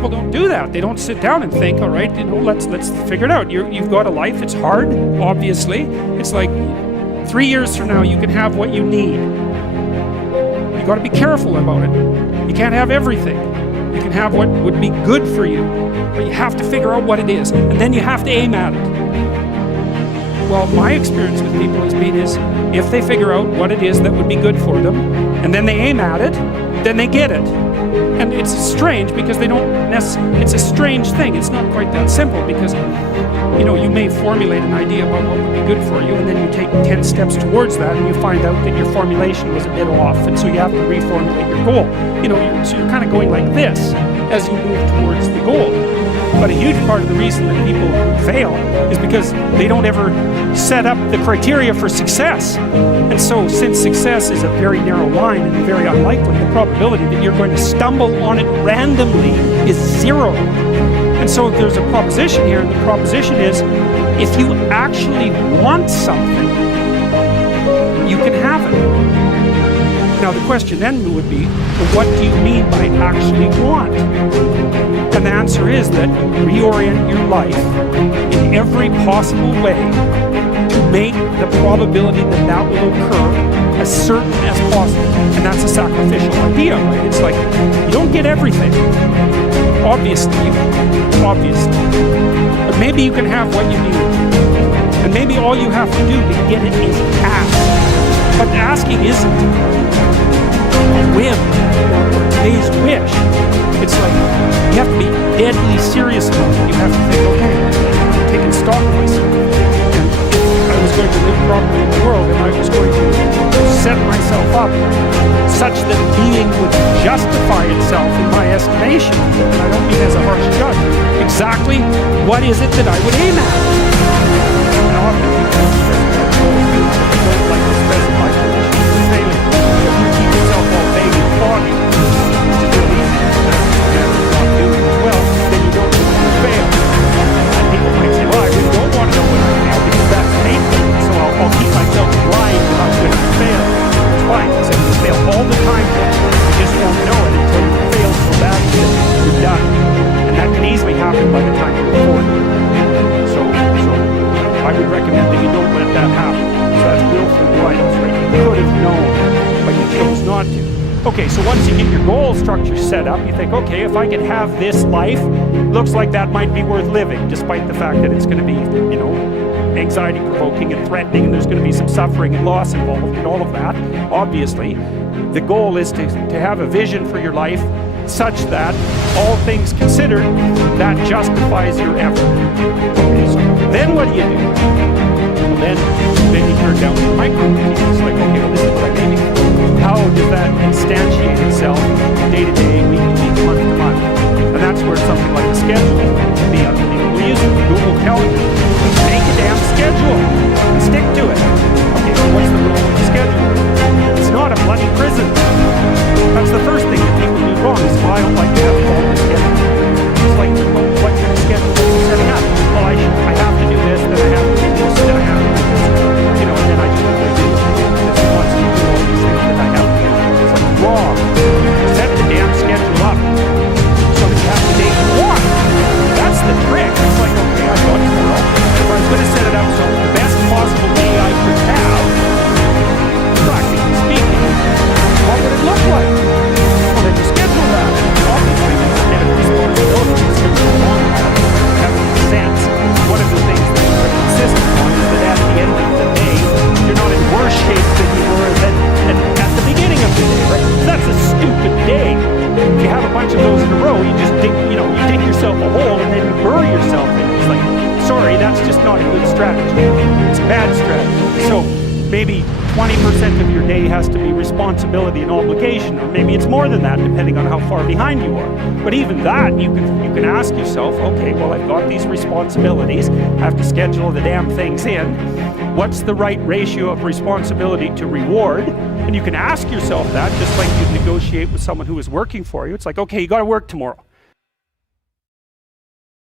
people don't do that. They don't sit down and think, all right, let's figure it out. You've got a life. It's hard, obviously. It's like 3 years from now, you can have what you need. You got to be careful about it. You can't have everything. You can have what would be good for you, but you have to figure out what it is, and then you have to aim at it. Well, my experience with people has been is if they figure out what it is that would be good for them, and then they aim at it, then they get it. And it's strange because they don't it's a strange thing. It's not quite that simple because, you may formulate an idea about what would be good for you, and then you take 10 steps towards that, and you find out that your formulation was a bit off, and so you have to reformulate your goal. So you're kind of going like this as you move towards the goal. But a huge part of the reason that people fail is because they don't ever set up the criteria for success. And so since success is a very narrow line and very unlikely, the probability that you're going to stumble on it randomly is 0. And so there's a proposition here, and the proposition is if you actually want something, you can have it. Now the question then would be, well, what do you mean by actually want? And the answer is that you reorient your life in every possible way to make the probability that that will occur as certain as possible. And that's a sacrificial idea, right? It's like, you don't get everything. Obviously. But maybe you can have what you need. And maybe all you have to do to get it is ask. But asking isn't a whim or today's wish. It's like, you have to be deadly serious about it. You have to think, okay, I'm taking stock of myself. And if I was going to live properly in the world, and I was going to set myself up such that being would justify itself in my estimation, and I don't mean as a harsh judge, exactly what is it that I would aim at? And often people don't like to specify conditions for failure. If you keep yourself all vague and foggy, which is really easy not doing as well, then you don't know when you fail. And people might say, well, I really don't want to know when I fail because that's painful, so I'll keep myself blind if I'm going to fail. It's fine, because if you fail all the time, you just won't know it until you fail so badly that you're done. And that can easily happen by the time you're 40. So I would recommend that you don't let that happen. So that's willful blindness, right? You could have known, but you chose not to. Okay, so once you get your goal structure set up, you think, okay, if I could have this life, looks like that might be worth living, despite the fact that it's going to be, anxiety-provoking and threatening, and there's going to be some suffering and loss involved and all of that. Obviously, the goal is to have a vision for your life such that, all things considered, that justifies your effort. Okay, so then what do you do? Well, then you turn down the micro routines. It's like, okay, well, this is what I'm aiming for. How does that instantiate itself day to day, week to week, month to month? And that's where something like a schedule can be unbelievably useful. Google Calendar. Make a damn schedule and stick to it. Okay, so what's the rule with the schedule? It's not a bloody prison. That's the first thing that people do wrong is, well, I don't like to have a formal schedule. It's like, well, what kind of schedule are you setting up? Well, I have to do this, then I have to do this, then I have to do this. And then I just do this. This wants to do all these things that I have to do. It's like, wrong. Set the damn schedule up so that you have the day you want. That's the trick. It's like, okay, I've got tomorrow. If I was going to set it up so the best possible day I could have, practically speaking, what would it look like? Well, then you schedule that. Obviously, there's a bit of responsibility to schedule along that. That makes sense. One of the things that you're consistent on is that at the end of the day, you're not in worse shape than you were at the beginning of the day, right? That's a stupid day. If you have a bunch of those in a row, you just dig yourself a hole and then you bury yourself in it. It's like, sorry, that's just not a good strategy. It's a bad strategy. So maybe 20% of your day has to be responsibility and obligation, or maybe it's more than that, depending on how far behind you are. But even that, you can ask yourself, okay, well, I've got these responsibilities. I have to schedule the damn things in. What's the right ratio of responsibility to reward? And you can ask yourself that, just like you'd negotiate with someone who is working for you. It's like, okay, you got to work tomorrow.